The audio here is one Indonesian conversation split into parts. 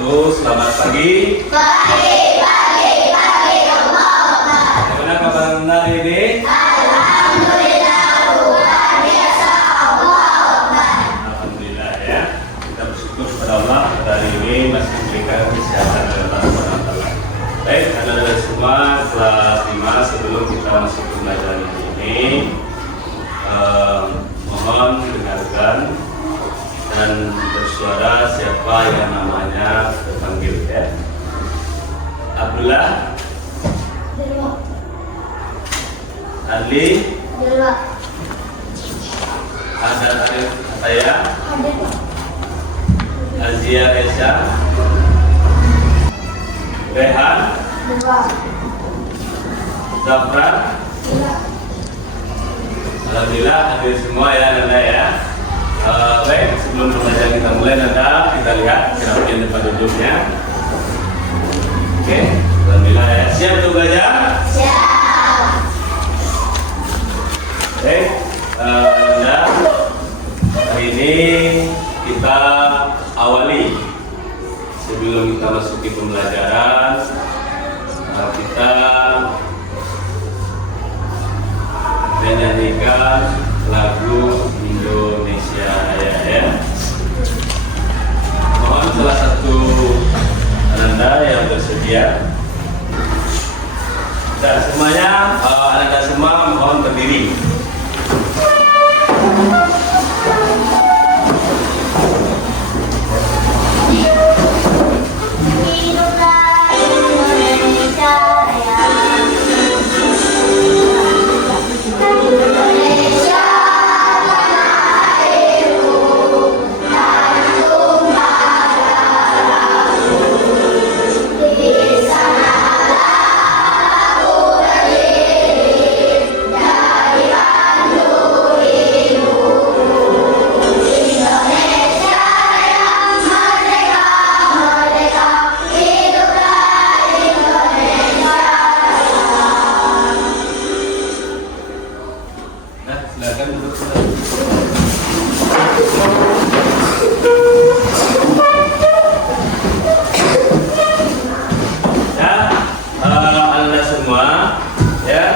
wabarakatuh. Selamat pagi. Pagi, Allah. Bagaimana kabar Anda hari ini? Alhamdulillah, luar biasa, Allah. Alhamdulillah ya. Kita bersyukur kepada Allah pada hari ini masih diberikan kesehatan oleh Allah SWT. Baik, anak-anak semua kelas 5 sebelum kita masuk ke pelajaran ini, mohon dengarkan dan bersuara siapa yang namanya terpanggil ya. Abdullah, Adli, ada saya, Azia Esa, Rehan, Zafran. Alhamdulillah hadir semua ya Nanda ya. Baik, sebelum pembelajaran kita mulai Nanda, kita lihat kenapa tempat duduknya. Oke, alhamdulillah ya. Siap untuk belajar? Siap. Baik, Nanda, hari ini kita awali sebelum kita masuki pembelajaran, kita menyanyikan lagu Indonesia Raya ya. Mohon salah satu Anda yang bersedia. Dan semuanya, Anda semua mohon berdiri. Hiduplah Indonesia Raya. Indonesia tanah airku, tanjung padaku. Di sanalah aku berdiri dari Bandung Ibu. Indonesia Raya, merdeka, merdeka, hiduplah Indonesia Raya. Nah, silakan duduk. Ya, Anda semua, ya.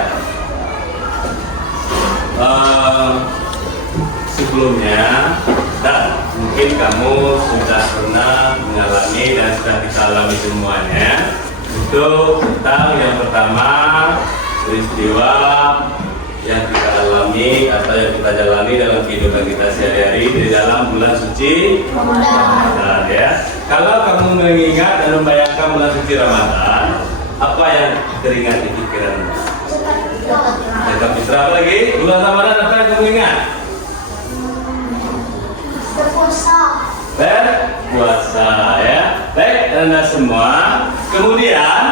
Sebelumnya, dan mungkin kamu sudah pernah mengalami dan sudah kita alami semuanya. Untuk tentang yang pertama, peristiwa yang kita alami atau yang kita jalani dalam kehidupan kita sehari-hari di dalam bulan suci Ramadan ya. Kalau kamu mengingat dan membayangkan bulan suci Ramadan, apa yang teringat di pikiranmu? Zakat fitrah apa lagi? Bulan Ramadan apa yang kamu ingat? Berpuasa. Berpuasa ya. Baik, Anda semua. Kemudian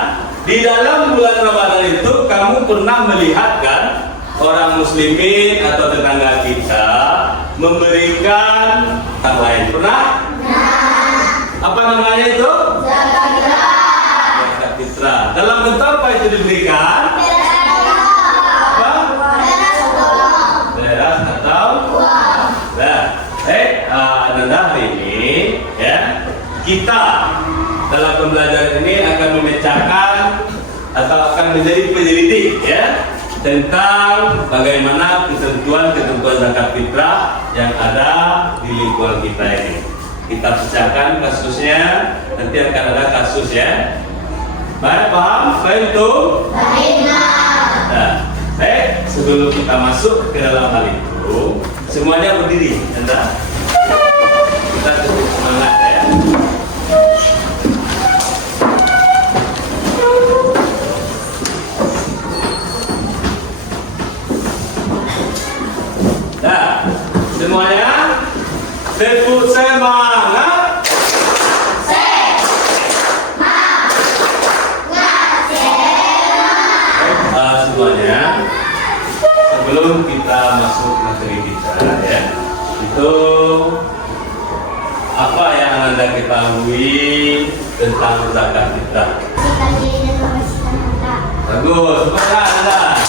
di dalam bulan Ramadan itu kamu pernah melihat kan orang muslimin atau tetangga kita memberikan hak lain. Pernah? Apa namanya itu? Zakat fitrah. Zakat fitrah. Dalam bentuk apa itu diberikan? Apa? Beras atau? Nah, Nanda hari ini ya, kita dalam pembelajaran ini akan memecahkan atau akan menjadi penyelidik ya tentang bagaimana ketentuan zakat fitrah yang ada di lingkungan kita ini. Kita pecahkan kasusnya, nanti akan ada kasus ya. Baik, paham? Baik itu? Baik, Nah, baik, sebelum kita masuk ke dalam hal itu, semuanya berdiri, Anda. Kita cukup semangat ya. Nah, semuanya sebut semangat. Semuanya, sebelum kita masuk materi kita ya, itu apa yang Anda ketahui tentang zakat fitrah? Bagus, semangat Anda.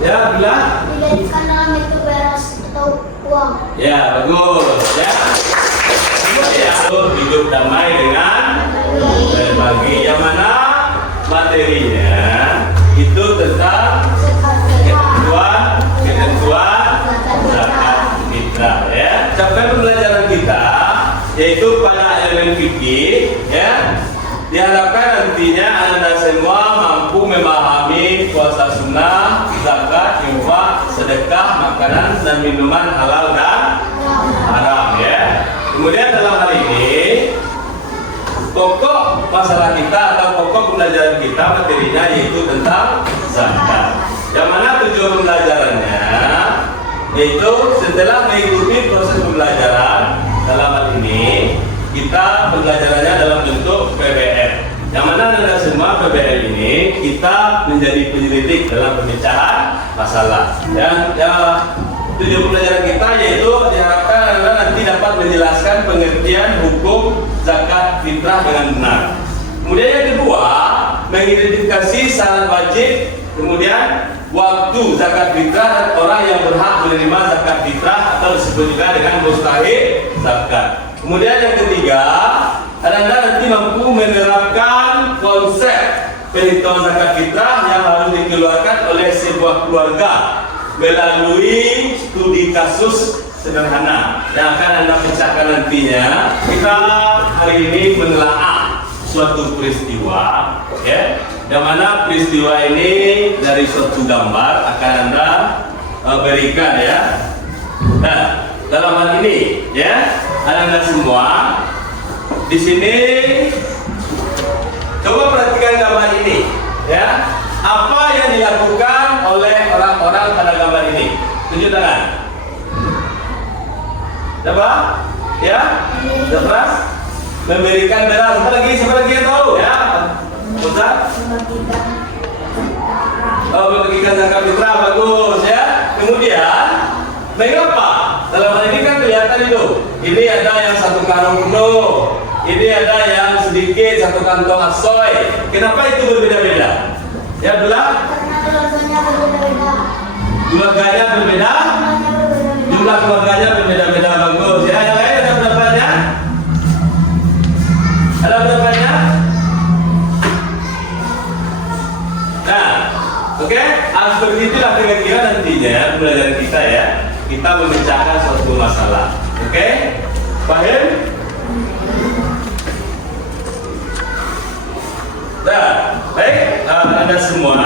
Ya, bilang. Dijadikan dalam bentuk beras atau uang. Ya, bagus. Ya. Semua ya. Hidup damai dengan berbagi. Yang mana materinya itu tentang ketentuan zakat fitrah ya. Sampai pembelajaran kita yaitu pada elemen fikih ya. Diharapkan nantinya Anda semua mampu memahami puasa sunnah, zakat, infak, sedekah, makanan dan minuman halal dan haram ya. Kemudian dalam hal ini pokok masalah kita atau pokok pembelajaran kita materinya yaitu tentang zakat. Yang mana tujuan pembelajarannya yaitu setelah mengikuti proses pembelajaran dalam hal ini kita pembelajarannya dalam bentuk PBL. Yang mana Anda semua PBL ini kita menjadi penyelidik dalam pemecahan masalah. Dan tujuan pembelajaran kita yaitu diharapkan Anda nanti dapat menjelaskan pengertian hukum zakat fitrah dengan benar. Kemudian yang kedua, mengidentifikasi syarat wajib, kemudian waktu zakat fitrah dan orang yang berhak menerima zakat fitrah atau disebut juga dengan mustahil zakat. Kemudian yang ketiga, Anda nanti mampu menerapkan konsep penghitungan zakat fitrah yang harus dikeluarkan oleh sebuah keluarga melalui studi kasus sederhana yang akan Anda pecahkan nantinya. Kita hari ini menelaah suatu peristiwa ya, yang mana peristiwa ini dari suatu gambar akan Anda berikan ya. Nah, dalam hal ini ya, Anda semua di sini coba perhatikan gambar ini ya. Apa yang dilakukan oleh orang-orang pada gambar ini? Tunjuk tangan. Coba ya, jelas memberikan beras. Siapa lagi yang tahu ya? Ustaz? Membagikan zakat fitrah, bagus ya. Kemudian mengapa? Dalam hal ini kan kelihatan itu. Ini ada yang satu karung penuh, ini ada yang sedikit satu kantong asoy. Kenapa itu berbeda-beda? Ya belah? Keluarganya berbeda. Jumlah keluarganya berbeda-beda, bagus ya. Yang lain ada berapanya? Ada berapanya? Nah, oke. Seperti itulah kira-kira nantinya pembelajaran kita ya. Kita memecahkan suatu masalah. Oke? Paham? Nah, baik, Anda semua.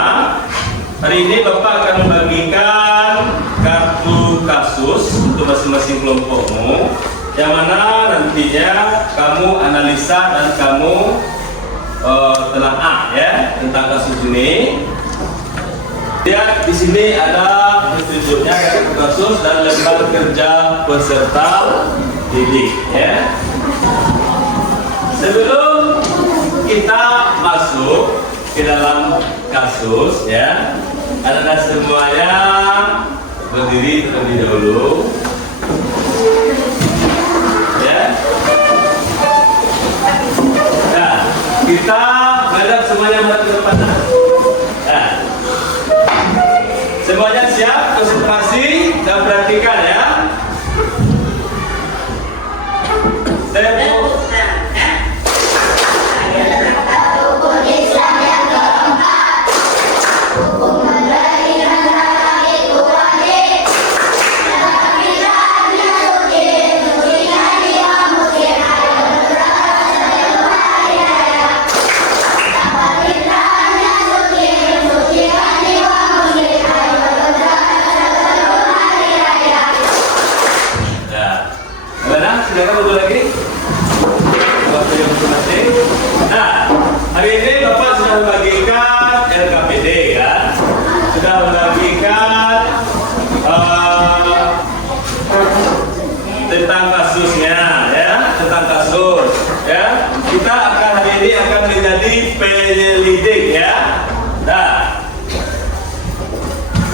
Hari ini Bapak akan membagikan kartu kasus untuk masing-masing kelompokmu, yang mana nantinya kamu analisa dan kamu telaah ya tentang kasus ini. Lihat di sini ada petunjuknya kartu kasus dan lembar kerja peserta didik ya. Sebelum kita masuk ke dalam kasus ya, Anda semuanya berdiri terlebih dahulu ya. Nah, kita menghadap semuanya menghadap ke depan. Nah, semuanya siap, konsentrasi dan perhatikan ya. Rukun Islam yang keempat, hukum memberikan zakat itu wajib. Zakat fitrahnya suci, sucinya jiwa muslim ada beberapa sebelum hari raya. Zakat fitrahnya suci, sucikan jiwa muslim ada beberapa sebelum hari raya. Nah, benar, silakan betul lagi. Waktunya masing-masing. Nah, hari ini Bapak sudah membagikan LKPD ya, sudah membagikan tentang kasusnya ya, tentang kasus ya. Kita akan hari ini akan menjadi penyelidik ya. Nah,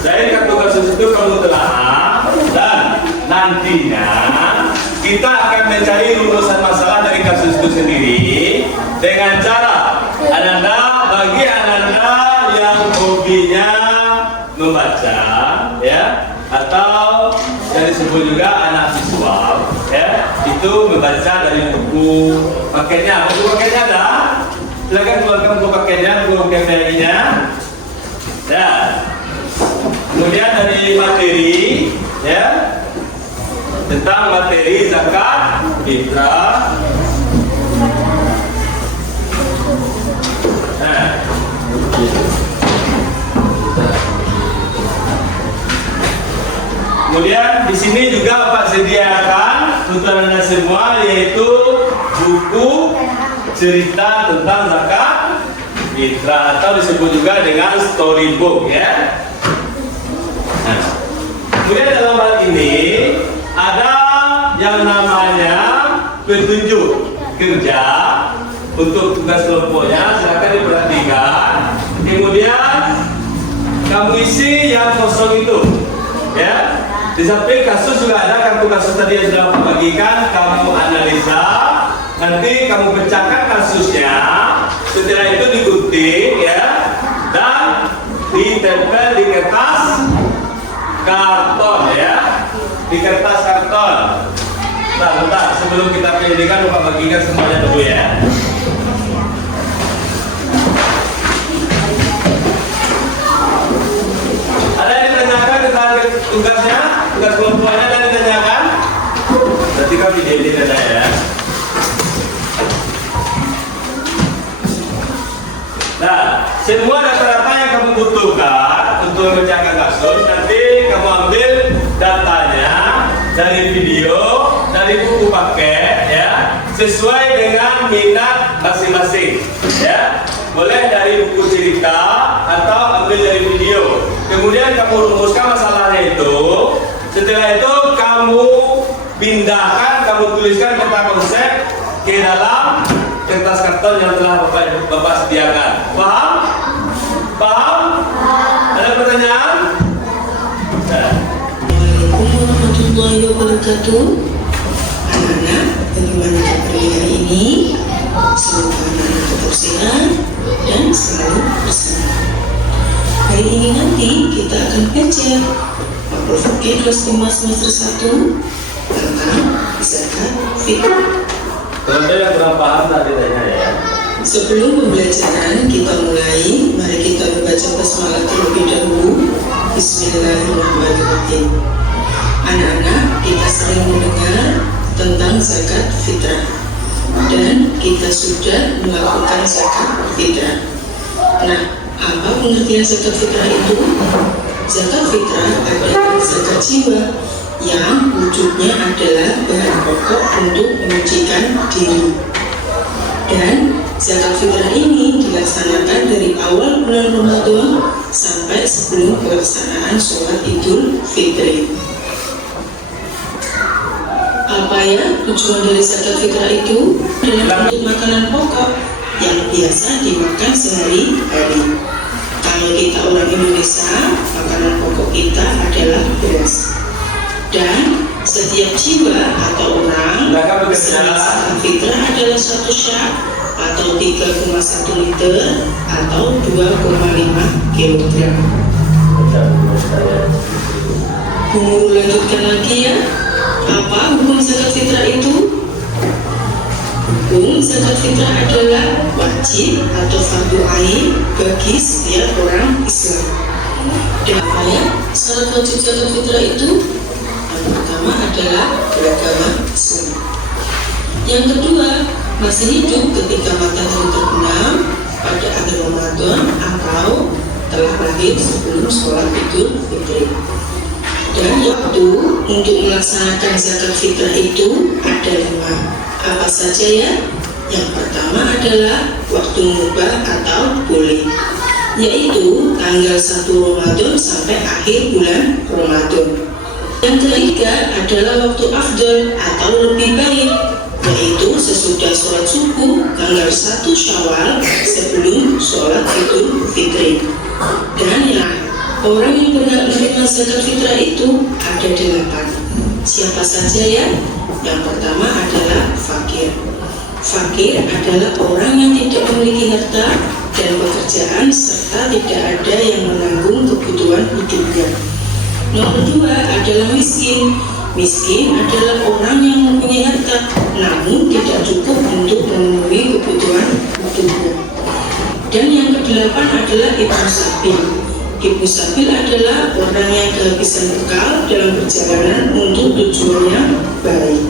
dari kartu kasus itu kamu telah dan nantinya kita akan mencari rumusan masalah dari kasus itu sendiri dengan cara bagi Anda yang hobinya membaca ya, atau yang disebut juga anak visual ya, itu membaca dari buku paketnya. Buku paketnya ada. Silakan keluarkan buku paketnya, buku KPI-nya. Ya. Kemudian dari materi, ya, tentang materi zakat fitrah. Nah, kemudian di sini juga Pak sediakan untuk Anda semua, yaitu buku cerita tentang zakat fitrah atau disebut juga dengan storybook, ya. Nah, kemudian dalam hal ini ada yang namanya petunjuk kerja untuk tugas kelompoknya, silakan diperhatikan. Kemudian kamu isi yang kosong itu, ya. Di samping kasus juga ada kartu kasus tadi yang sudah aku bagikan, kamu analisa, nanti kamu pecahkan kasusnya, setelah itu digunting, ya, dan ditempel di kertas karton, ya, di kertas karton. Bentar, sebelum kita penyelidikan lupa bagikan semuanya dulu, ya. Ada yang ditanyakan tentang tugasnya, tugas kelompoknya, ada yang ditanyakan? Berarti kami jadi ada, ya. Nah, semua data-data yang kamu butuhkan untuk memecahkan kasus, nanti kamu ambil datanya dari video, dari buku paket, ya, sesuai dengan minat masing-masing, ya. Boleh dari buku cerita atau ambil dari video. Kemudian kamu rumuskan masalahnya itu. Setelah itu kamu pindahkan, kamu tuliskan peta konsep ke dalam kertas karton yang telah Bapak sediakan. Paham? Paham? Ada pertanyaan? Assalamualaikum warahmatullahi wabarakatuh. Anak-anak, bagaimana kabar hari ini? Semoga anak-anak tetap sehat dan selalu bersama. Hari ini nanti kita akan belajar Makro Fikih kelas 5 semester 1 tentang zakat fitrah. Ada yang kurang paham tadi tanya, ya. Sebelum pembelajaran kita mulai, mari kita membaca basmalah terlebih dahulu. Bismillahirrahmanirrahim. Anak-anak, kita sering mendengar tentang zakat fitrah dan kita sudah melakukan zakat fitrah. Nah, apa pengertian zakat fitrah itu? Zakat fitrah adalah zakat jiwa yang wujudnya adalah bahan pokok untuk menyucikan diri. Dan zakat fitrah ini dilaksanakan dari awal bulan Ramadan sampai sebelum pelaksanaan sholat Idul Fitri. Apa ya tujuan dari zakat fitrah itu? Adalah untuk makanan pokok yang biasa dimakan sehari-hari. Kalau kita orang Indonesia, makanan pokok kita adalah beras. Dan setiap jiwa atau orang zakat fitrah adalah 1 syak atau 3,1 liter atau 2,5 kilogram. Guru lanjutkan lagi, ya. Apa hukum zakat fitrah itu? Hukum zakat fitrah adalah wajib atau fardu ain bagi setiap orang Islam. Dan apa ya syarat wajib zakat fitrah itu? Yang pertama adalah beragama Islam. Yang kedua, masih hidup ketika matahari terbenam pada akhir Ramadan atau telah lahir sebelum sholat Idul Fitri. Dan waktu untuk melaksanakan zakat fitrah itu ada 5. Apa saja, ya? Yang pertama adalah waktu mubah atau boleh, yaitu tanggal 1 Ramadan sampai akhir bulan Ramadan. Yang ketiga adalah waktu afdal atau lebih baik, yaitu sesudah sholat subuh tanggal 1 Syawal sebelum sholat Idul Fitri. Dan yang orang yang berhak menerima zakat fitrah itu ada 8. Siapa saja, ya? Yang pertama adalah fakir. Fakir adalah orang yang tidak memiliki harta dan pekerjaan serta tidak ada yang menanggung kebutuhan hidupnya. Nomor 2 adalah miskin, Miskin adalah orang yang mempunyai harta, namun tidak cukup untuk memenuhi kebutuhan hidupnya. Dan yang kedelapan adalah ibu sabil. Ibu sabil adalah orang yang kehabisan bekal dalam perjalanan untuk tujuan yang baik.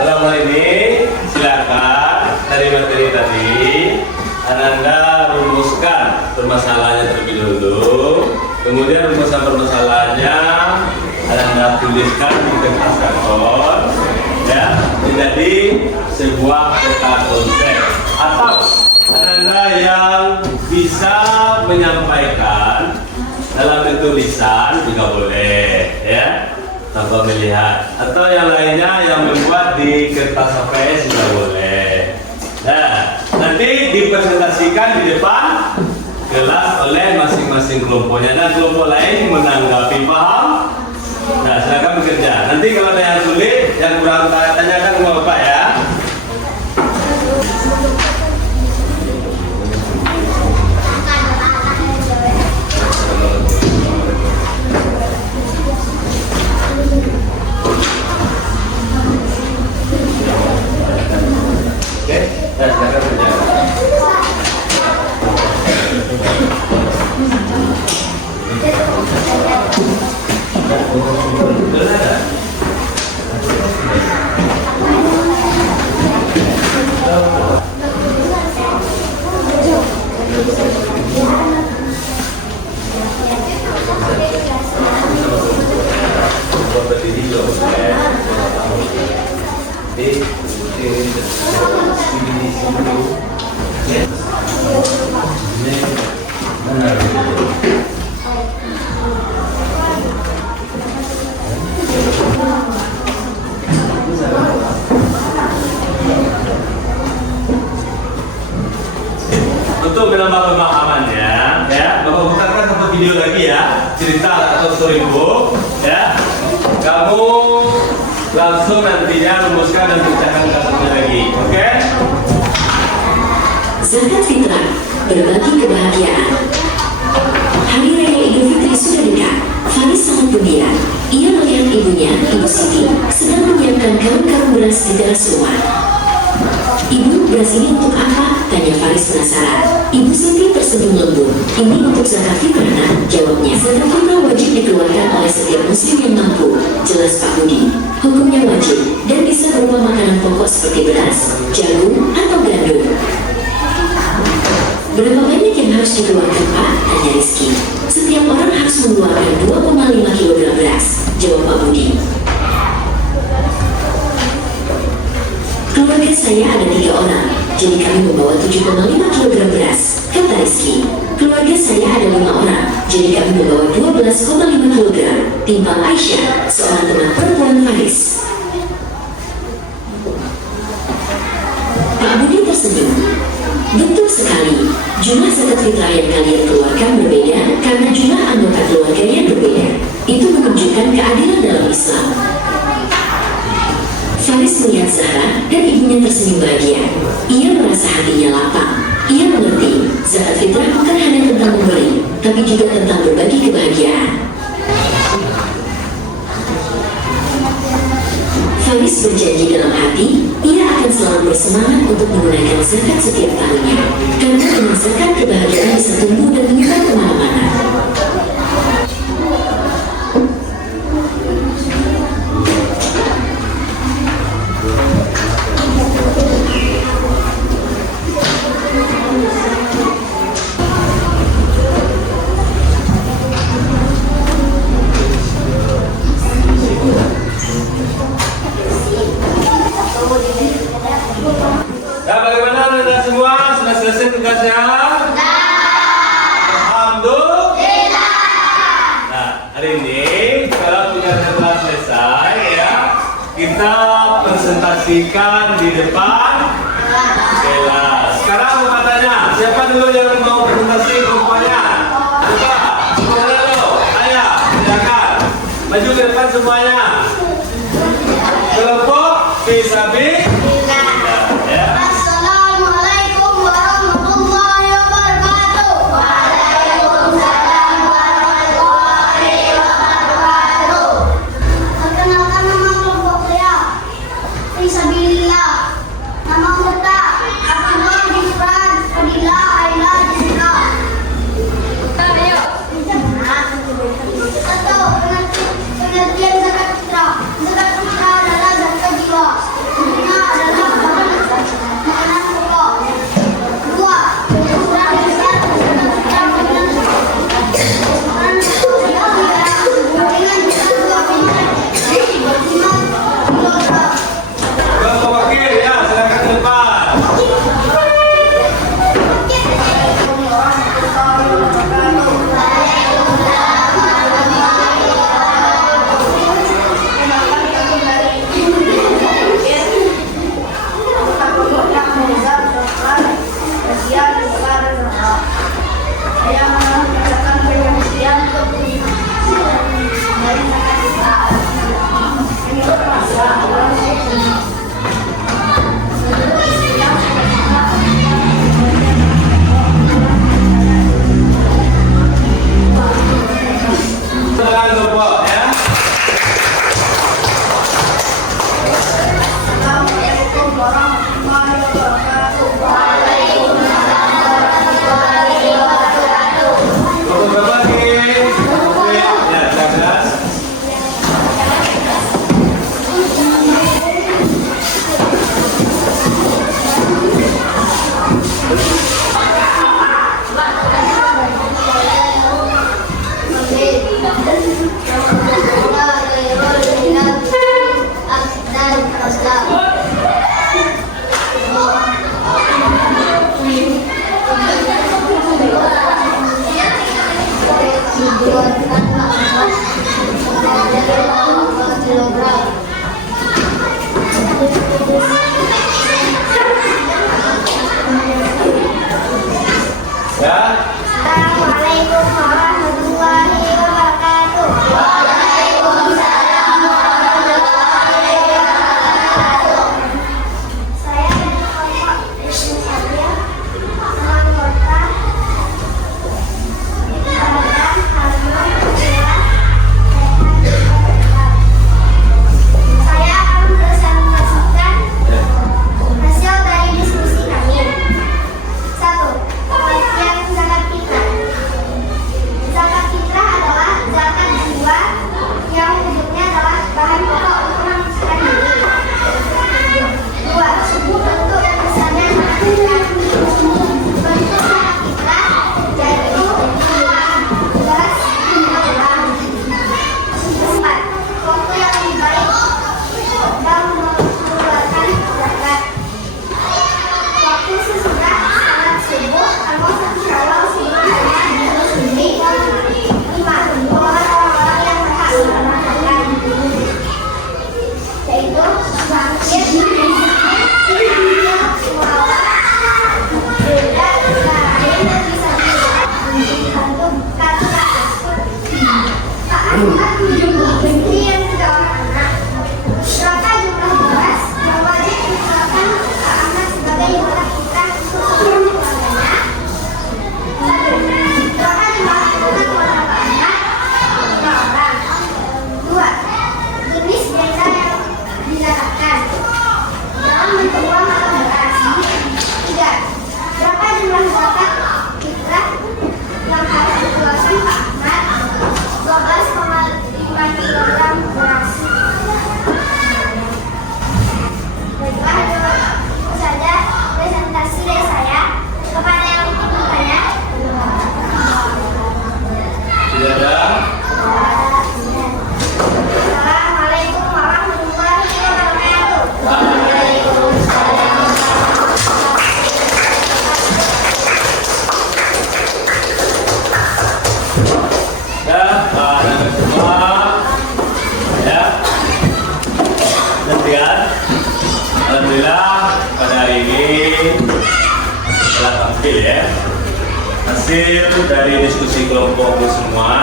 Dalam hal ini, silakan dari materi tadi, Anda rumuskan permasalahannya terlebih dahulu. Kemudian rumusan permasalahannya Anda tuliskan di kertas karton, ya, menjadi sebuah peta konsep. Atau Anda yang bisa menyampaikan dalam bentuk lisan juga boleh, ya, tanpa melihat. Atau yang lainnya yang membuat di kertas HPS juga boleh. Nah, nanti dipresentasikan di depan kelas oleh masing-masing kelompoknya, dan kelompok lain menanggapi paham. Nah, silakan bekerja. Nanti kalau ada yang sulit, yang kurang tanyakan ke Bapak ya. Oke, nah, silakan bekerja. Untuk menambah pemahamannya, ya, Bapak putarkan satu video lagi ya, cerita atau storybook, ya. Kamu langsung nantinya rumuskan dan pecahkan kasusnya lagi, oke? Zakat fitrah, berbagi kebahagiaan. Hari Raya Idul Fitri sudah dekat. Faris sangat gembira. Ia melihat ibunya, Ibu Siti, sedang menyiapkan karung-karung beras di teras rumah. Ibu, beras ini untuk apa? Tanya Faris penasaran. Ibu Siti tersenyum lembut. Ini untuk zakat fitrah, Nak, jawabnya. Zakat fitrah wajib dikeluarkan oleh setiap muslim yang mampu. Jelas Pak Budi. Hukumnya wajib dan bisa berupa makanan pokok seperti beras, jagung, atau gandum. Berapa banyak yang harus dikeluarkan, Pak? Tanya Rizky. Setiap orang harus mengeluarkan 2,5 kg beras, jawab Pak Budi. Keluarga saya ada 3 orang, jadi kami membawa 7,5 kg beras, kata Rizky. Keluarga saya ada 5 orang, jadi kami membawa 12,5 kg, timpal Aisyah, seorang teman perempuan Faris. Pak Budi tersenyum. Betul sekali, jumlah zakat fitrah yang kalian keluarkan berbeda karena jumlah anggota keluarganya berbeda. Itu menunjukkan keadilan dalam Islam. Faris melihat Zahra dan ibunya tersenyum bahagia. Ia merasa hatinya lapang. Ia mengerti, zakat fitrah bukan hanya tentang memberi, tapi juga tentang berbagi kebahagiaan. Faris berjanji dalam hati, ia akan selalu bersemangat untuk menggunakan zakat setiap tahunnya. Karena dengan zakat kebahagiaan bisa tumbuh dan menyebar kemana-mana. Ya, bagaimana Anda semua? Sudah selesai tugasnya? Alhamdulillah. Nah, hari ini kalau tugasnya telah selesai, ya, kita presentasikan di depan kelas. Sekarang mau tanya, siapa dulu yang mau presentasi kelompoknya? Coba, semuanya dulu. Ayo, silakan. Maju ke depan semuanya. Kelompok Fisabi. Assalamualaikum warahmatullahi wabarakatuh. Waalaikumsalam warahmatullahi wabarakatuh. telah tampil ya. Hasil dari diskusi kelompokku semua,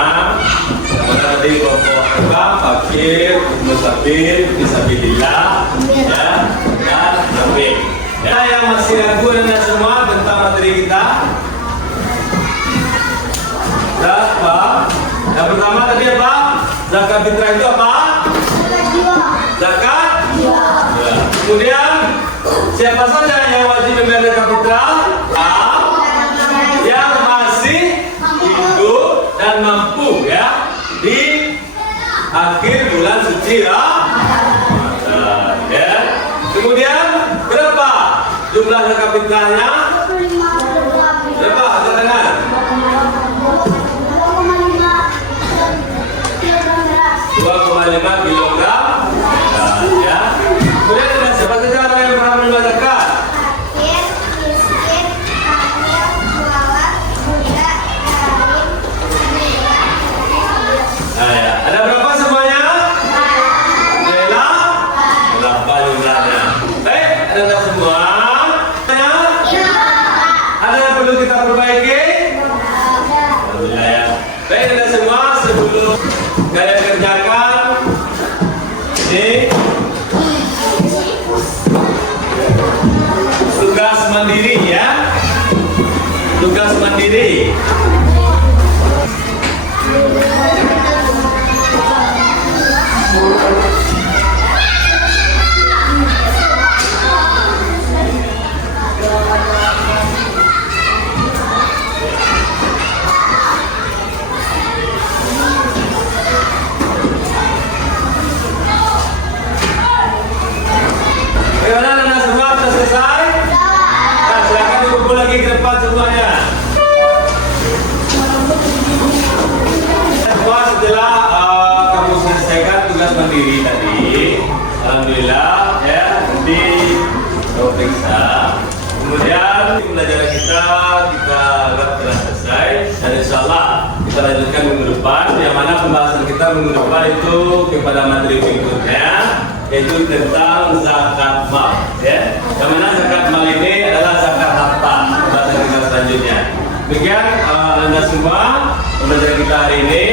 mana tadi kelompok apa, fakir, musafir, fisabilillah, ya, dan rabbi. Ya, yang masih ragu dan semua tentang materi kita. Apa? Yang pertama tadi apa? Zakat fitrah itu apa? Zakat? Ya. Kemudian siapa saja yang wajib membayar zakat fitrah? Yang masih hidup dan mampu ya di akhir bulan suci Ramadan ya. Kemudian berapa jumlah zakat fitrahnya? Berapa? Angkat tangan. 2,5 kilogram ya. Kemudian ada siapa saja orang yang pernah menerima zakat? Nah, ya. Ada berapa semuanya? Berapa jumlahnya? Baik, ada semua? Ada yang perlu kita perbaiki? Alhamdulillah ya. Baik, ada semua. Sebelum kalian kerjakan ini tugas mandiri ya. Tugas mandiri. Bagaimana anda semua sudah selesai? Nah, silakan dikumpul lagi ke depan semuanya. Semua setelah kamu selesaikan tugas mandiri tadi, alhamdulillah ya, nanti kau periksa. Kemudian pembelajaran kita anggap telah selesai dan insya Allah kita lanjutkan minggu depan. Yang mana pembahasan kita minggu depan itu kepada materi berikutnya, yaitu tentang zakat mal ya. Yang mana zakat mal ini adalah zakat harta pembahasan kita selanjutnya. Demikian anda semua pembelajaran kita hari ini.